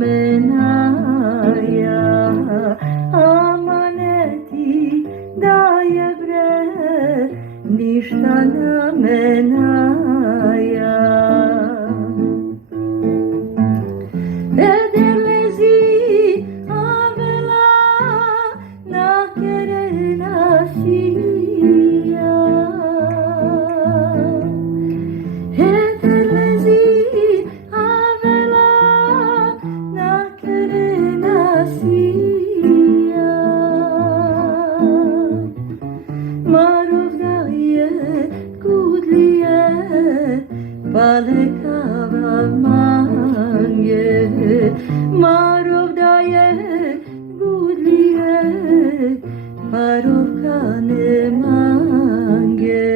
menaya amaneti da je bre ništa na menaja Ederlezi avela na kerena sia Ederlezi avela na kerena sia Marov daje kudlije palekava mange Marov daje kudlije parovka ne mange